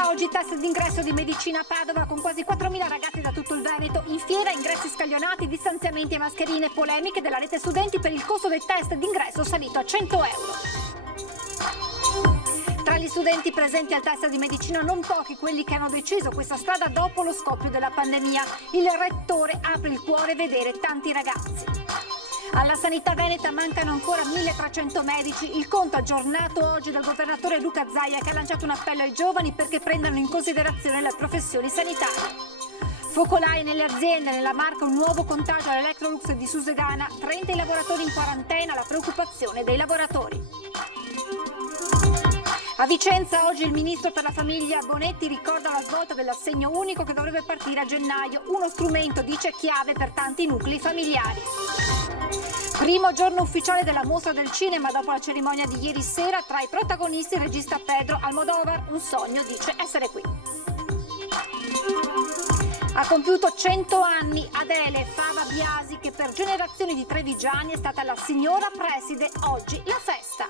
Università, oggi test d'ingresso di medicina a Padova con quasi 4.000 ragazzi da tutto il Veneto. In fiera, ingressi scaglionati, distanziamenti e mascherine, polemiche della rete studenti per il costo dei test d'ingresso salito a 100 euro. Tra gli studenti presenti al test di medicina non pochi quelli che hanno deciso questa strada dopo lo scoppio della pandemia. Il rettore apre il cuore a vedere tanti ragazzi. Alla sanità veneta mancano ancora 1.300 medici, il conto aggiornato oggi dal governatore Luca Zaia che ha lanciato un appello ai giovani perché prendano in considerazione le professioni sanitarie. Focolai nelle aziende, nella Marca un nuovo contagio all'Electrolux di Susegana, 30 i lavoratori in quarantena, la preoccupazione dei lavoratori. A Vicenza oggi il ministro per la famiglia Bonetti ricorda la svolta dell'assegno unico che dovrebbe partire a gennaio, uno strumento, dice, chiave per tanti nuclei familiari. Primo giorno ufficiale della mostra del cinema dopo la cerimonia di ieri sera, tra i protagonisti il regista Pedro Almodóvar, un sogno, dice, essere qui. Ha compiuto 100 anni Adele Fava Biasi che per generazioni di trevigiani è stata la signora preside, oggi la festa.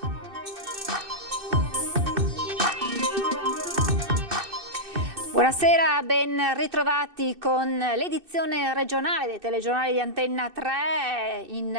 Buonasera, ben ritrovati con l'edizione regionale dei telegiornali di Antenna 3, in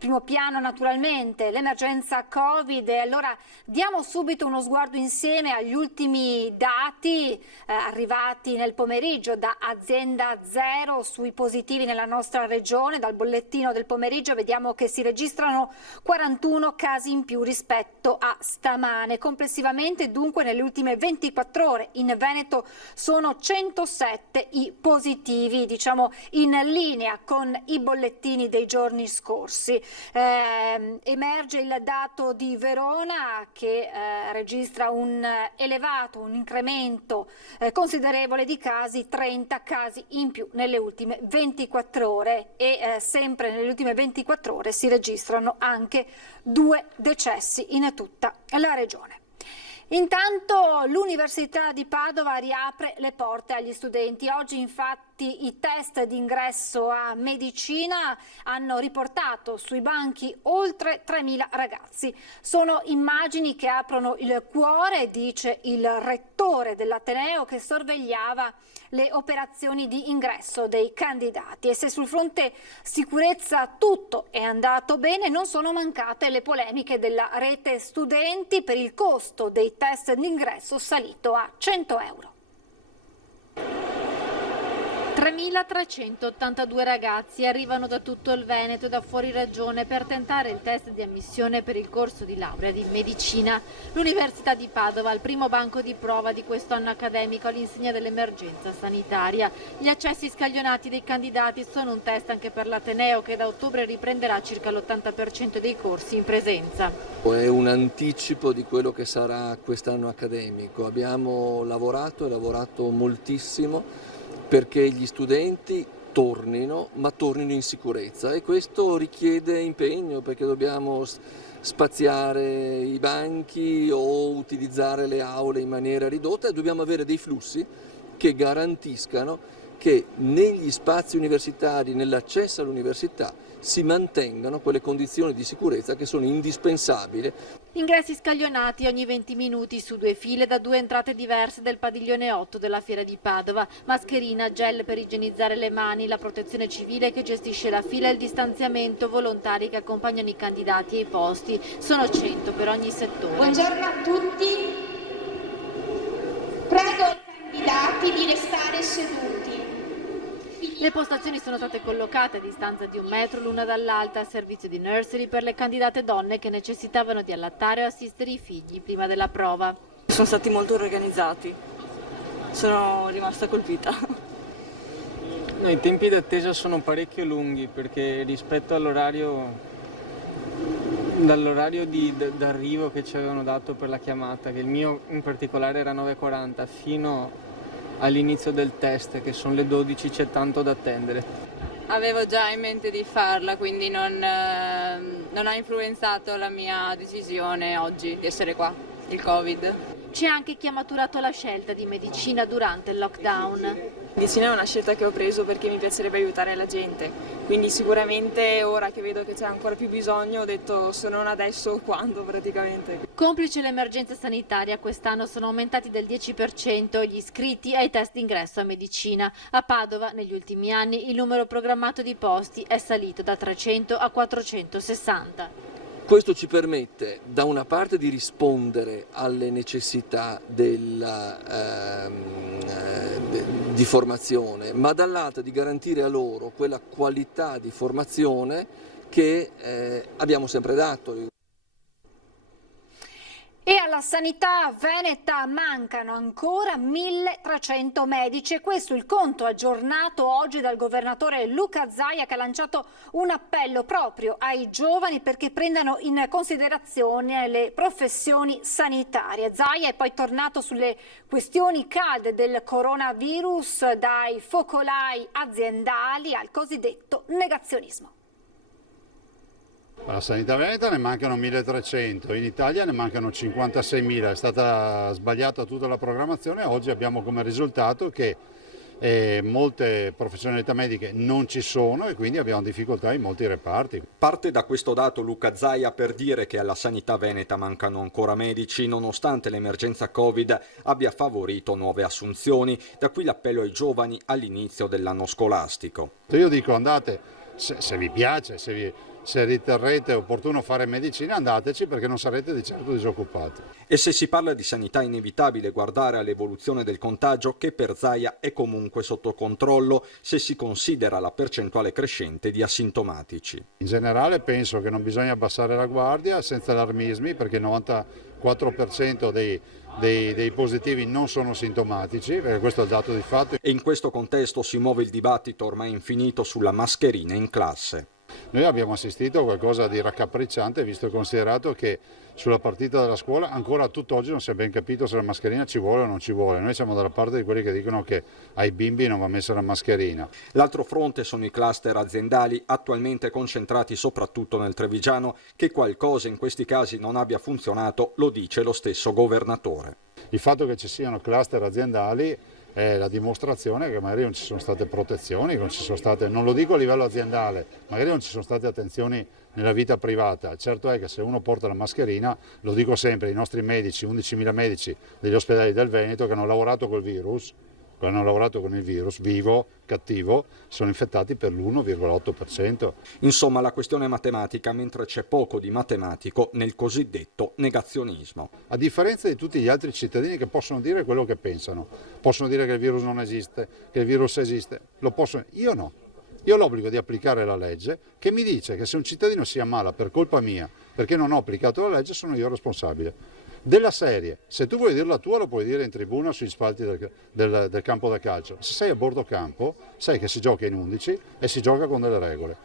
primo piano naturalmente l'emergenza Covid. E allora diamo subito uno sguardo insieme agli ultimi dati arrivati nel pomeriggio da Azienda Zero sui positivi nella nostra regione. Dal bollettino del pomeriggio vediamo che si registrano 41 casi in più rispetto a stamane. Complessivamente dunque nelle ultime 24 ore in Veneto sono 107 i positivi, diciamo in linea con i bollettini dei giorni scorsi. Emerge il dato di Verona che registra un incremento considerevole di casi, 30 casi in più nelle ultime 24 ore e sempre nelle ultime 24 ore si registrano anche 2 decessi in tutta la regione. Intanto l'Università di Padova riapre le porte agli studenti. Oggi infatti i test d'ingresso a medicina hanno riportato sui banchi oltre 3.000 ragazzi. Sono immagini che aprono il cuore, dice il rettore dell'Ateneo che sorvegliava le operazioni di ingresso dei candidati. E se sul fronte sicurezza tutto è andato bene, non sono mancate le polemiche della rete studenti per il costo dei test d'ingresso salito a 100 euro. 3.382 ragazzi arrivano da tutto il Veneto e da fuori regione per tentare il test di ammissione per il corso di laurea di medicina. L'Università di Padova ha il primo banco di prova di questo anno accademico all'insegna dell'emergenza sanitaria. Gli accessi scaglionati dei candidati sono un test anche per l'Ateneo che da ottobre riprenderà circa l'80% dei corsi in presenza. È un anticipo di quello che sarà quest'anno accademico. Abbiamo lavorato moltissimo perché gli studenti tornino, ma tornino in sicurezza e questo richiede impegno perché dobbiamo spaziare i banchi o utilizzare le aule in maniera ridotta e dobbiamo avere dei flussi che garantiscano che negli spazi universitari, nell'accesso all'università, si mantengano quelle condizioni di sicurezza che sono indispensabili. Ingressi scaglionati ogni 20 minuti su 2 file da 2 entrate diverse del padiglione 8 della Fiera di Padova. Mascherina, gel per igienizzare le mani, la protezione civile che gestisce la fila e il distanziamento, volontari che accompagnano i candidati ai posti. Sono 100 per ogni settore. Buongiorno a tutti. Prego i candidati di restare seduti. Le postazioni sono state collocate a distanza di 1 metro l'una dall'altra al servizio di nursery per le candidate donne che necessitavano di allattare o assistere i figli prima della prova. Sono stati molto organizzati, sono rimasta colpita. No, i tempi d'attesa sono parecchio lunghi perché rispetto dall'orario d'arrivo che ci avevano dato per la chiamata, che il mio in particolare era 9:40, fino all'inizio del test, che sono le 12, c'è tanto da attendere. Avevo già in mente di farla, quindi non ha influenzato la mia decisione oggi di essere qua, il Covid. C'è anche chi ha maturato la scelta di medicina durante il lockdown. Medicina è una scelta che ho preso perché mi piacerebbe aiutare la gente, quindi sicuramente ora che vedo che c'è ancora più bisogno ho detto se non adesso quando praticamente. Complice l'emergenza sanitaria, quest'anno sono aumentati del 10% gli iscritti ai test d'ingresso a medicina. A Padova negli ultimi anni il numero programmato di posti è salito da 300 a 460. Questo ci permette da una parte di rispondere alle necessità di formazione, ma dall'altra di garantire a loro quella qualità di formazione che abbiamo sempre dato. E alla sanità veneta mancano ancora 1.300 medici e questo il conto aggiornato oggi dal governatore Luca Zaia, che ha lanciato un appello proprio ai giovani perché prendano in considerazione le professioni sanitarie. Zaia è poi tornato sulle questioni calde del coronavirus, dai focolai aziendali al cosiddetto negazionismo. Alla sanità veneta ne mancano 1.300, in Italia ne mancano 56.000, è stata sbagliata tutta la programmazione, oggi abbiamo come risultato che molte professionalità mediche non ci sono e quindi abbiamo difficoltà in molti reparti. Parte da questo dato Luca Zaia per dire che alla sanità veneta mancano ancora medici nonostante l'emergenza Covid abbia favorito nuove assunzioni, da qui l'appello ai giovani all'inizio dell'anno scolastico. Io dico andate, se vi piace, se riterrete opportuno fare medicina andateci perché non sarete di certo disoccupati. E se si parla di sanità è inevitabile guardare all'evoluzione del contagio che per Zaia è comunque sotto controllo se si considera la percentuale crescente di asintomatici. In generale penso che non bisogna abbassare la guardia senza allarmismi perché il 94% dei positivi non sono sintomatici, perché questo è il dato di fatto. E in questo contesto si muove il dibattito ormai infinito sulla mascherina in classe. Noi abbiamo assistito a qualcosa di raccapricciante visto e considerato che sulla partita della scuola ancora a tutt'oggi non si è ben capito se la mascherina ci vuole o non ci vuole. Noi siamo dalla parte di quelli che dicono che ai bimbi non va messa la mascherina. L'altro fronte sono i cluster aziendali attualmente concentrati soprattutto nel Trevigiano. Che qualcosa in questi casi non abbia funzionato lo dice lo stesso governatore. Il fatto che ci siano cluster aziendali è la dimostrazione che magari non ci sono state protezioni, non lo dico a livello aziendale, magari non ci sono state attenzioni nella vita privata. Certo è che se uno porta la mascherina, lo dico sempre, i nostri medici, 11.000 medici degli ospedali del Veneto che hanno lavorato col virus, con il virus vivo, cattivo, sono infettati per l'1,8%. Insomma, la questione è matematica, mentre c'è poco di matematico nel cosiddetto negazionismo. A differenza di tutti gli altri cittadini che possono dire quello che pensano, possono dire che il virus non esiste, che il virus esiste, io no. Io ho l'obbligo di applicare la legge che mi dice che se un cittadino si ammala per colpa mia, perché non ho applicato la legge, sono io responsabile. Della serie, se tu vuoi dire la tua lo puoi dire in tribuna sugli spalti del campo da calcio. Se sei a bordo campo sai che si gioca in 11 e si gioca con delle regole.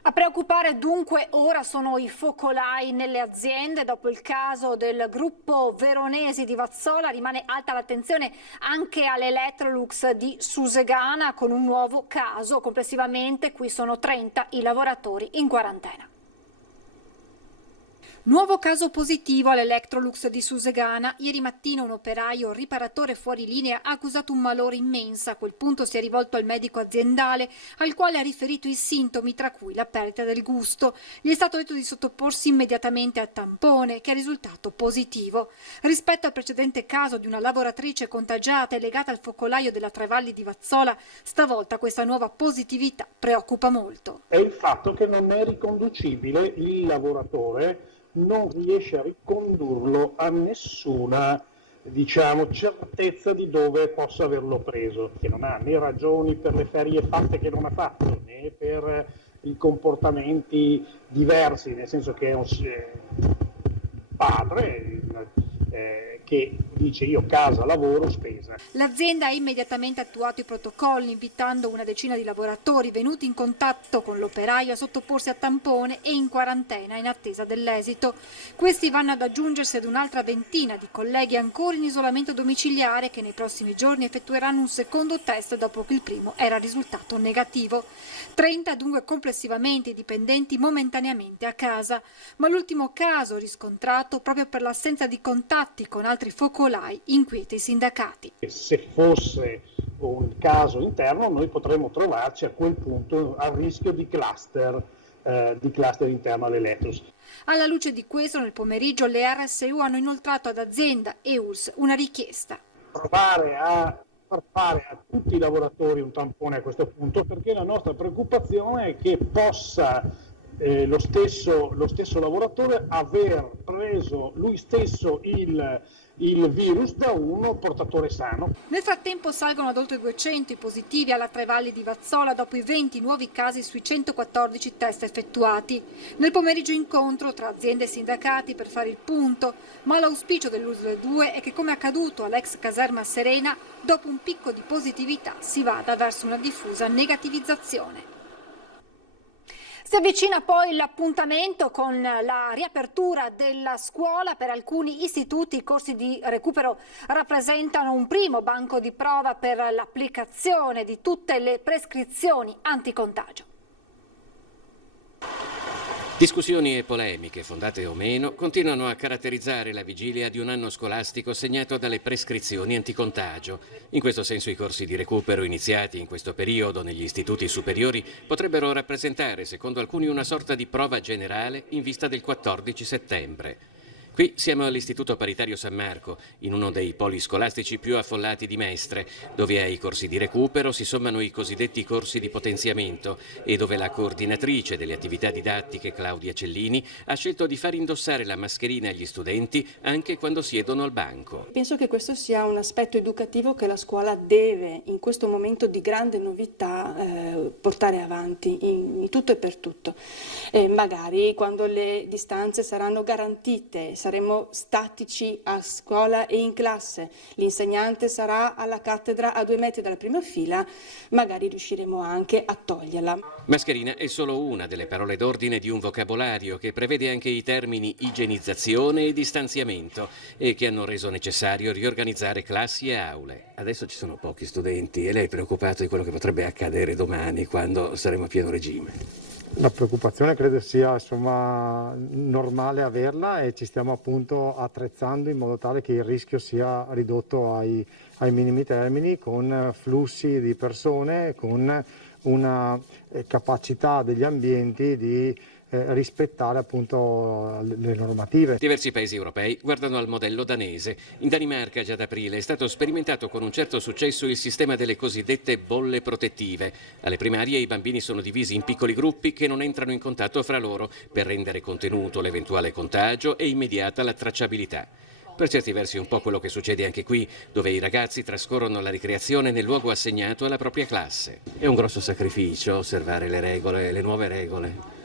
A preoccupare dunque ora sono i focolai nelle aziende. Dopo il caso del gruppo Veronesi di Vazzola rimane alta l'attenzione anche all'Electrolux di Susegana con un nuovo caso. Complessivamente qui sono 30 i lavoratori in quarantena. Nuovo caso positivo all'Electrolux di Susegana. Ieri mattina un operaio riparatore fuori linea ha accusato un malore immensa. A quel punto si è rivolto al medico aziendale, al quale ha riferito i sintomi, tra cui la perdita del gusto. Gli è stato detto di sottoporsi immediatamente al tampone, che è risultato positivo. Rispetto al precedente caso di una lavoratrice contagiata e legata al focolaio della Trevalli di Vazzola, stavolta questa nuova positività preoccupa molto. È il fatto che non è riconducibile, il lavoratore non riesce a ricondurlo a nessuna, certezza di dove possa averlo preso, che non ha né ragioni per le ferie fatte che non ha fatto, né per i comportamenti diversi, nel senso che è un padre che dice io casa, lavoro, spesa. L'azienda ha immediatamente attuato i protocolli, invitando una decina di lavoratori venuti in contatto con l'operaio a sottoporsi a tampone e in quarantena in attesa dell'esito. Questi vanno ad aggiungersi ad un'altra ventina di colleghi ancora in isolamento domiciliare che nei prossimi giorni effettueranno un secondo test dopo che il primo era risultato negativo. 30 dunque complessivamente i dipendenti momentaneamente a casa, ma l'ultimo caso riscontrato proprio per l'assenza di contatti con altri focolai inquieta i sindacati. Se fosse un caso interno noi potremmo trovarci a quel punto a rischio di cluster interno all'Elettrus. Alla luce di questo, nel pomeriggio le RSU hanno inoltrato ad azienda e ULSS una richiesta. Provare a far fare a tutti i lavoratori un tampone a questo punto, perché la nostra preoccupazione è che possa lo stesso lavoratore aver preso lui stesso il virus da un portatore sano. Nel frattempo salgono ad oltre 200 i positivi alla Tre Valli di Vazzola dopo i 20 nuovi casi sui 114 test effettuati. Nel pomeriggio incontro tra aziende e sindacati per fare il punto, ma l'auspicio dell'USL 2 è che, come accaduto all'ex caserma Serena, dopo un picco di positività si vada verso una diffusa negativizzazione. Si avvicina poi l'appuntamento con la riapertura della scuola. Per alcuni istituti i corsi di recupero rappresentano un primo banco di prova per l'applicazione di tutte le prescrizioni anticontagio. Discussioni e polemiche, fondate o meno, continuano a caratterizzare la vigilia di un anno scolastico segnato dalle prescrizioni anticontagio. In questo senso i corsi di recupero iniziati in questo periodo negli istituti superiori potrebbero rappresentare, secondo alcuni, una sorta di prova generale in vista del 14 settembre. Qui siamo all'Istituto Paritario San Marco, in uno dei poli scolastici più affollati di Mestre, dove ai corsi di recupero si sommano i cosiddetti corsi di potenziamento e dove la coordinatrice delle attività didattiche, Claudia Cellini, ha scelto di far indossare la mascherina agli studenti anche quando siedono al banco. Penso che questo sia un aspetto educativo che la scuola deve, in questo momento di grande novità, portare avanti in tutto e per tutto. Magari quando le distanze saranno garantite, saremo statici a scuola e in classe, l'insegnante sarà alla cattedra a 2 metri dalla prima fila, magari riusciremo anche a toglierla. Mascherina è solo una delle parole d'ordine di un vocabolario che prevede anche i termini igienizzazione e distanziamento e che hanno reso necessario riorganizzare classi e aule. Adesso ci sono pochi studenti e lei è preoccupato di quello che potrebbe accadere domani quando saremo a pieno regime. La preoccupazione credo sia normale averla e ci stiamo appunto attrezzando in modo tale che il rischio sia ridotto ai minimi termini, con flussi di persone, con una capacità degli ambienti di rispettare appunto le normative. Diversi paesi europei guardano al modello danese. In Danimarca già ad aprile è stato sperimentato con un certo successo il sistema delle cosiddette bolle protettive. Alle primarie i bambini sono divisi in piccoli gruppi che non entrano in contatto fra loro per rendere contenuto l'eventuale contagio e immediata la tracciabilità. Per certi versi un po' quello che succede anche qui, dove i ragazzi trascorrono la ricreazione nel luogo assegnato alla propria classe. È un grosso sacrificio osservare le regole, le nuove regole.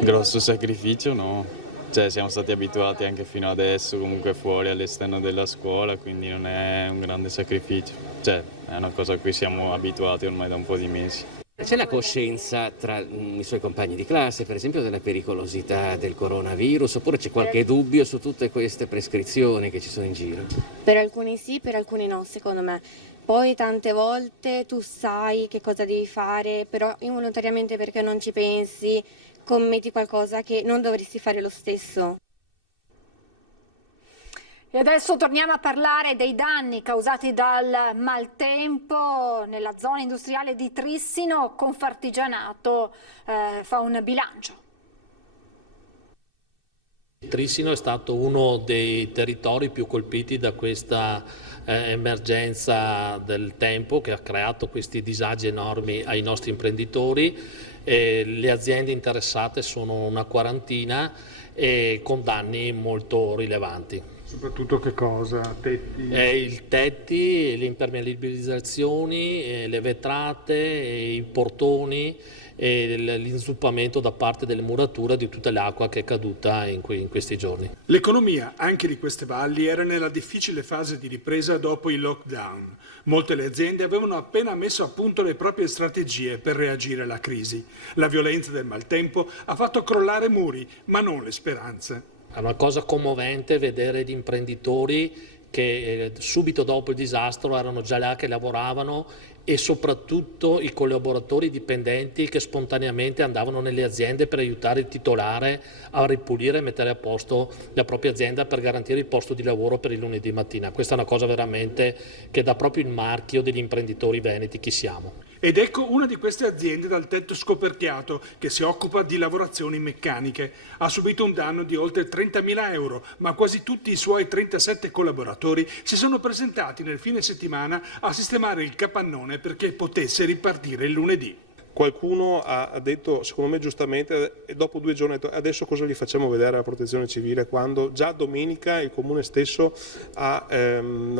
Grosso sacrificio no, siamo stati abituati anche fino adesso comunque fuori all'esterno della scuola, quindi non è un grande sacrificio, è una cosa a cui siamo abituati ormai da un po' di mesi. C'è la coscienza tra i suoi compagni di classe, per esempio, della pericolosità del coronavirus, oppure c'è qualche dubbio su tutte queste prescrizioni che ci sono in giro? Per alcuni sì, per alcuni no, secondo me. Poi tante volte tu sai che cosa devi fare, però involontariamente perché non ci pensi, commetti qualcosa che non dovresti fare lo stesso. E adesso torniamo a parlare dei danni causati dal maltempo nella zona industriale di Trissino. Confartigianato fa un bilancio. Trissino è stato uno dei territori più colpiti da questa emergenza del tempo che ha creato questi disagi enormi ai nostri imprenditori. Le aziende interessate sono una quarantina e con danni molto rilevanti. Soprattutto che cosa? Tetti? I tetti, le impermeabilizzazioni, le vetrate, i portoni e l'inzuppamento da parte delle murature di tutta l'acqua che è caduta in questi giorni. L'economia anche di queste valli era nella difficile fase di ripresa dopo il lockdown. Molte le aziende avevano appena messo a punto le proprie strategie per reagire alla crisi. La violenza del maltempo ha fatto crollare muri, ma non le speranze. È una cosa commovente vedere gli imprenditori che subito dopo il disastro erano già là che lavoravano, e soprattutto i collaboratori dipendenti che spontaneamente andavano nelle aziende per aiutare il titolare a ripulire e mettere a posto la propria azienda per garantire il posto di lavoro per il lunedì mattina. Questa è una cosa veramente che dà proprio il marchio degli imprenditori veneti, chi siamo. Ed ecco una di queste aziende dal tetto scoperchiato che si occupa di lavorazioni meccaniche. Ha subito un danno di oltre 30.000 euro, ma quasi tutti i suoi 37 collaboratori si sono presentati nel fine settimana a sistemare il capannone perché potesse ripartire il lunedì. Qualcuno ha detto, secondo me giustamente, e dopo 2 giorni ha detto adesso cosa gli facciamo vedere alla Protezione Civile, quando già domenica il Comune stesso ha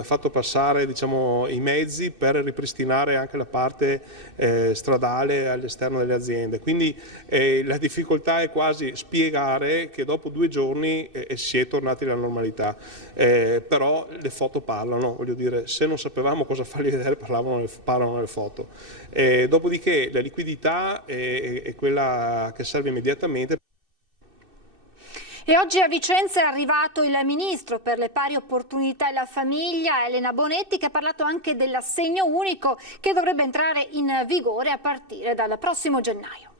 fatto passare, diciamo, i mezzi per ripristinare anche la parte stradale all'esterno delle aziende. Quindi la difficoltà è quasi spiegare che dopo 2 giorni si è tornati alla normalità, però le foto parlano, voglio dire, se non sapevamo cosa fargli vedere parlano le foto. Dopodiché la liquidità è quella che serve immediatamente. E oggi a Vicenza è arrivato il ministro per le pari opportunità e la famiglia, Elena Bonetti, che ha parlato anche dell'assegno unico che dovrebbe entrare in vigore a partire dal prossimo gennaio.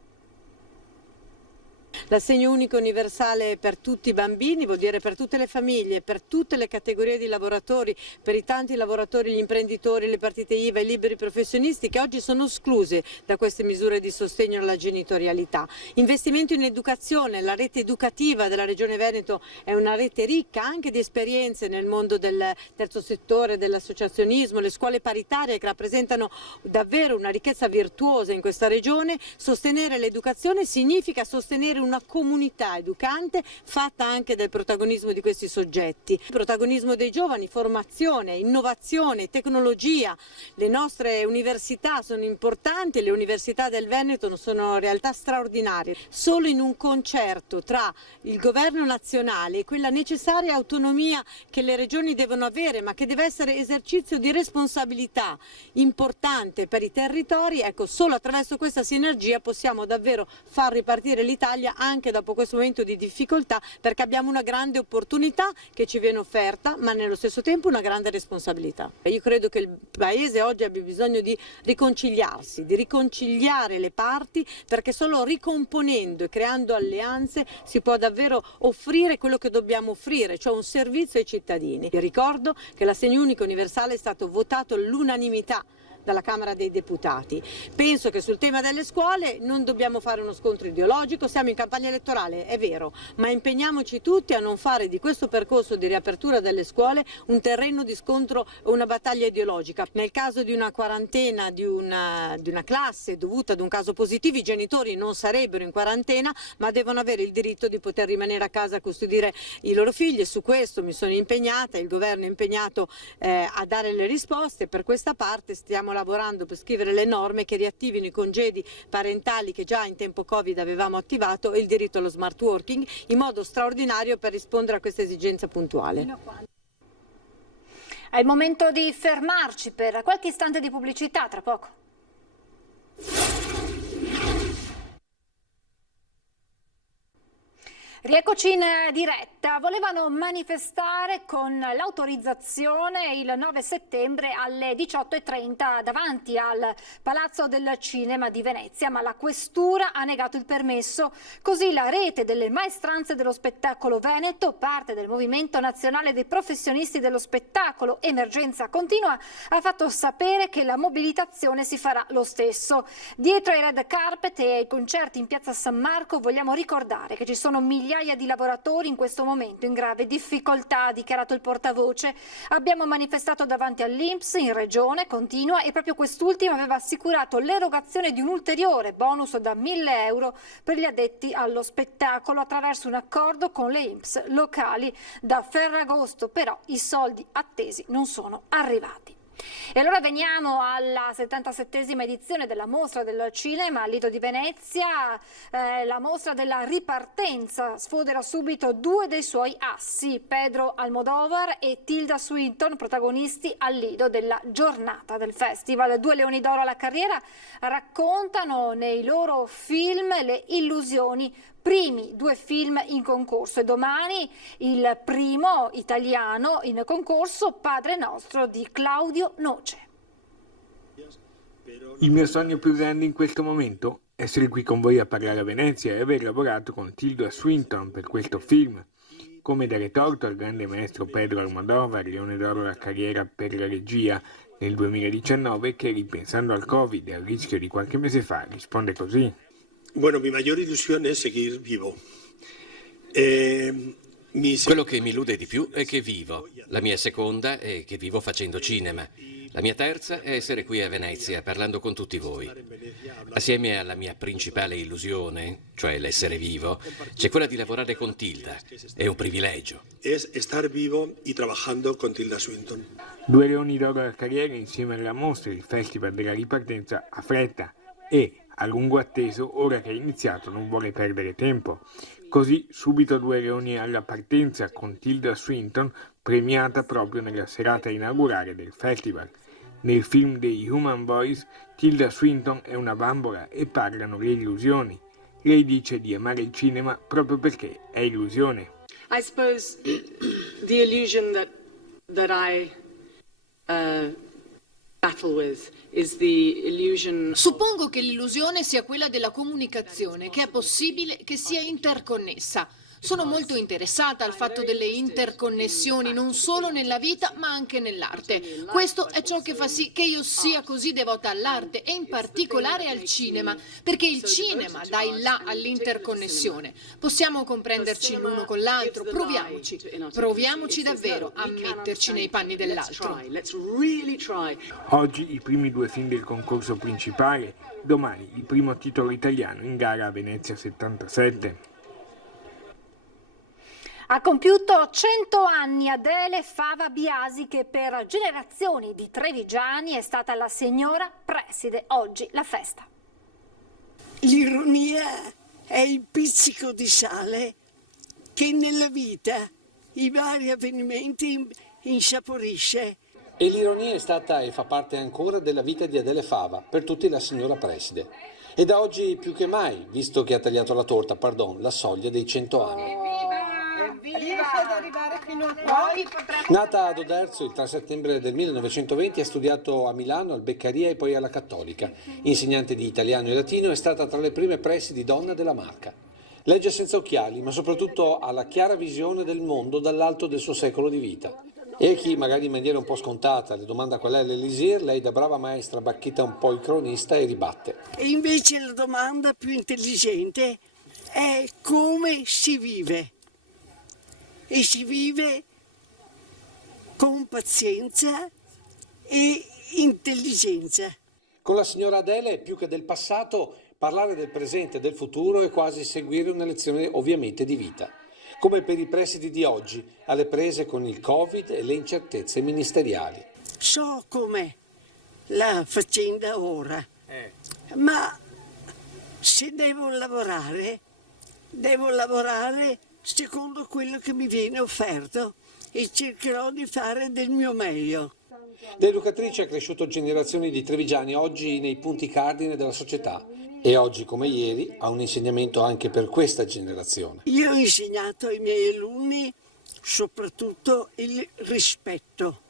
L'assegno unico universale per tutti i bambini vuol dire per tutte le famiglie, per tutte le categorie di lavoratori, per i tanti lavoratori, gli imprenditori, le partite IVA, i liberi professionisti che oggi sono esclusi da queste misure di sostegno alla genitorialità. Investimento in educazione, la rete educativa della Regione Veneto è una rete ricca anche di esperienze nel mondo del terzo settore, dell'associazionismo, le scuole paritarie che rappresentano davvero una ricchezza virtuosa in questa regione. Sostenere l'educazione significa sostenere una comunità educante fatta anche del protagonismo di questi soggetti. Il protagonismo dei giovani, formazione, innovazione, tecnologia. Le nostre università sono importanti, le università del Veneto sono realtà straordinarie. Solo in un concerto tra il governo nazionale e quella necessaria autonomia che le regioni devono avere, ma che deve essere esercizio di responsabilità importante per i territori, ecco, solo attraverso questa sinergia possiamo davvero far ripartire l'Italia anche dopo questo momento di difficoltà, perché abbiamo una grande opportunità che ci viene offerta, ma nello stesso tempo una grande responsabilità. Io credo che il Paese oggi abbia bisogno di riconciliarsi, di riconciliare le parti, perché solo ricomponendo e creando alleanze si può davvero offrire quello che dobbiamo offrire, cioè un servizio ai cittadini. Vi ricordo che l'assegno unico universale è stato votato all'unanimità dalla Camera dei Deputati. Penso che sul tema delle scuole non dobbiamo fare uno scontro ideologico, siamo in campagna elettorale, è vero, ma impegniamoci tutti a non fare di questo percorso di riapertura delle scuole un terreno di scontro o una battaglia ideologica. Nel caso di una quarantena di una classe dovuta ad un caso positivo, i genitori non sarebbero in quarantena, ma devono avere il diritto di poter rimanere a casa a custodire i loro figli, e su questo mi sono impegnata, il governo è impegnato a dare le risposte. Per questa parte stiamo lavorando per scrivere le norme che riattivino i congedi parentali che già in tempo Covid avevamo attivato e il diritto allo smart working in modo straordinario per rispondere a questa esigenza puntuale. È il momento di fermarci per qualche istante di pubblicità, tra poco. Rieccoci in diretta. Volevano manifestare con l'autorizzazione il 9 settembre alle 18:30 davanti al Palazzo del Cinema di Venezia, ma la Questura ha negato il permesso. Così la rete delle maestranze dello spettacolo veneto, parte del Movimento Nazionale dei Professionisti dello Spettacolo Emergenza Continua, ha fatto sapere che la mobilitazione si farà lo stesso. Dietro ai red carpet e ai concerti in Piazza San Marco vogliamo ricordare che ci sono migliaia di lavoratori in questo momento in grave difficoltà, ha dichiarato il portavoce. Abbiamo manifestato davanti all'INPS in regione, continua, e proprio quest'ultimo aveva assicurato l'erogazione di un ulteriore bonus da 1.000 euro per gli addetti allo spettacolo attraverso un accordo con le INPS locali. Da Ferragosto però i soldi attesi non sono arrivati. E allora veniamo alla 77esima edizione della Mostra del Cinema al Lido di Venezia. La mostra della ripartenza sfodera subito due dei suoi assi, Pedro Almodóvar e Tilda Swinton, protagonisti al Lido della giornata del festival. Due leoni d'oro alla carriera raccontano nei loro film le illusioni, primi due film in concorso, e domani il primo italiano in concorso, Padre Nostro di Claudio Noce. Il mio sogno più grande in questo momento è essere qui con voi a parlare a Venezia e aver lavorato con Tilda Swinton per questo film. Come dare torto al grande maestro Pedro Almodóvar, leone d'oro alla carriera per la regia nel 2019, che ripensando al Covid e al rischio di qualche mese fa risponde così. Bueno, mi mayor ilusión es seguir vivo. Quello che mi illude di più è che vivo. La mia seconda è che vivo facendo cinema. La mia terza è essere qui a Venezia parlando con tutti voi. Assieme alla mia principale illusione, cioè l'essere vivo, c'è quella di lavorare con Tilda. È un privilegio. Es estar vivo y trabajando con Tilda Swinton. Due leoni d'oro alla carriera insieme alla mostra, il Festival della Ripartenza ha fretta e, a lungo atteso, ora che è iniziato, non vuole perdere tempo. Così subito due leoni alla partenza con Tilda Swinton, premiata proprio nella serata inaugurale del festival. Nel film dei Human Boys, Tilda Swinton è una bambola e parlano le illusioni. Lei dice di amare il cinema proprio perché è illusione. I suppose the illusion that I battle with is the illusion. Suppongo che l'illusione sia quella della comunicazione, che è possibile che sia interconnessa. Sono molto interessata al fatto delle interconnessioni non solo nella vita ma anche nell'arte. Questo è ciò che fa sì che io sia così devota all'arte e in particolare al cinema, perché il cinema dà il là all'interconnessione. Possiamo comprenderci l'uno con l'altro, proviamoci davvero a metterci nei panni dell'altro. Oggi i primi due film del concorso principale, domani il primo titolo italiano in gara a Venezia 77. Ha compiuto 100 anni Adele Fava Biasi, che per generazioni di trevigiani è stata la signora preside. Oggi la festa. L'ironia è il pizzico di sale che nella vita i vari avvenimenti insaporisce. E l'ironia è stata e fa parte ancora della vita di Adele Fava, per tutti la signora preside. E da oggi più che mai, visto che ha tagliato la torta, la soglia dei 100 anni. Nata ad Oderzo il 3 settembre del 1920, ha studiato a Milano, al Beccaria e poi alla Cattolica. Insegnante di italiano e latino, è stata tra le prime presidi donna della Marca. Legge senza occhiali, ma soprattutto ha la chiara visione del mondo dall'alto del suo secolo di vita. E a chi, magari in maniera un po' scontata, le domanda qual è l'elisir, lei da brava maestra bacchetta un po' il cronista e ribatte. E invece la domanda più intelligente è come si vive. E si vive con pazienza e intelligenza. Con la signora Adele, più che del passato, parlare del presente e del futuro è quasi seguire una lezione ovviamente di vita. Come per i presidi di oggi, alle prese con il Covid e le incertezze ministeriali. So com'è la faccenda ora, ma se devo lavorare secondo quello che mi viene offerto e cercherò di fare del mio meglio. Da educatrice ha cresciuto generazioni di trevigiani oggi nei punti cardine della società e oggi come ieri ha un insegnamento anche per questa generazione. Io ho insegnato ai miei alunni soprattutto il rispetto,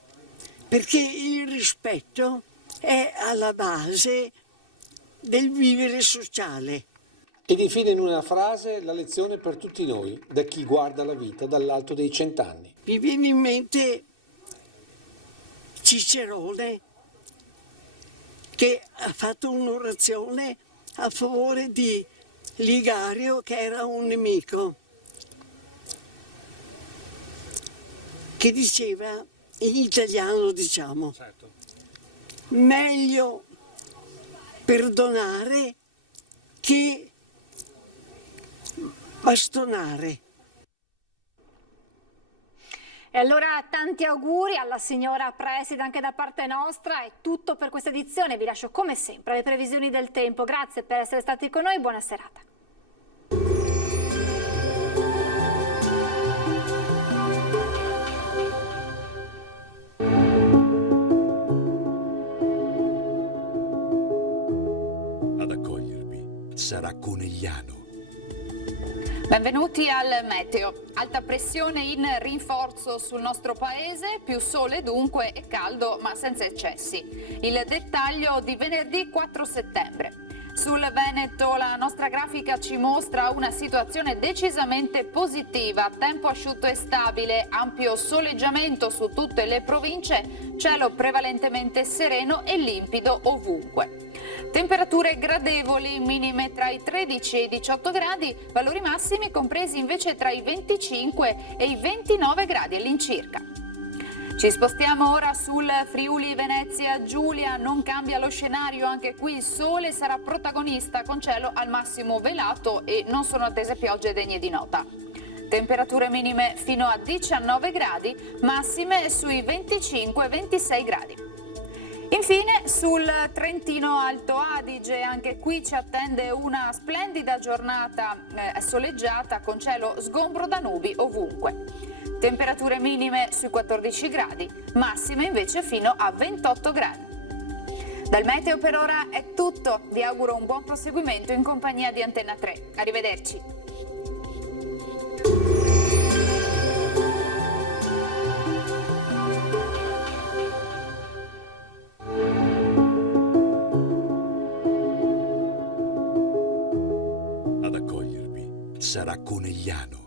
perché il rispetto è alla base del vivere sociale. Ed infine in una frase la lezione per tutti noi, da chi guarda la vita dall'alto dei 100 anni. Mi viene in mente Cicerone, che ha fatto un'orazione a favore di Ligario, che era un nemico, che diceva, in italiano diciamo, meglio perdonare che bastonare. E allora tanti auguri alla signora preside anche da parte nostra. È tutto per questa edizione, vi lascio come sempre alle previsioni del tempo. Grazie per essere stati con noi, buona serata. Ad accogliervi sarà Conegliano. Benvenuti al meteo. Alta pressione in rinforzo sul nostro paese, più sole dunque e caldo ma senza eccessi. Il dettaglio di venerdì 4 settembre. Sul Veneto la nostra grafica ci mostra una situazione decisamente positiva, tempo asciutto e stabile, ampio soleggiamento su tutte le province, cielo prevalentemente sereno e limpido ovunque. Temperature gradevoli, minime tra i 13 e i 18 gradi, valori massimi compresi invece tra i 25 e i 29 gradi all'incirca. Ci spostiamo ora sul Friuli Venezia Giulia, non cambia lo scenario, anche qui il sole sarà protagonista con cielo al massimo velato e non sono attese piogge degne di nota. Temperature minime fino a 19 gradi, massime sui 25-26 gradi. Infine sul Trentino Alto Adige, anche qui ci attende una splendida giornata soleggiata con cielo sgombro da nubi ovunque. Temperature minime sui 14 gradi, massime invece fino a 28 gradi. Dal meteo per ora è tutto, vi auguro un buon proseguimento in compagnia di Antenna 3. Arrivederci. Ad accogliervi sarà Conegliano.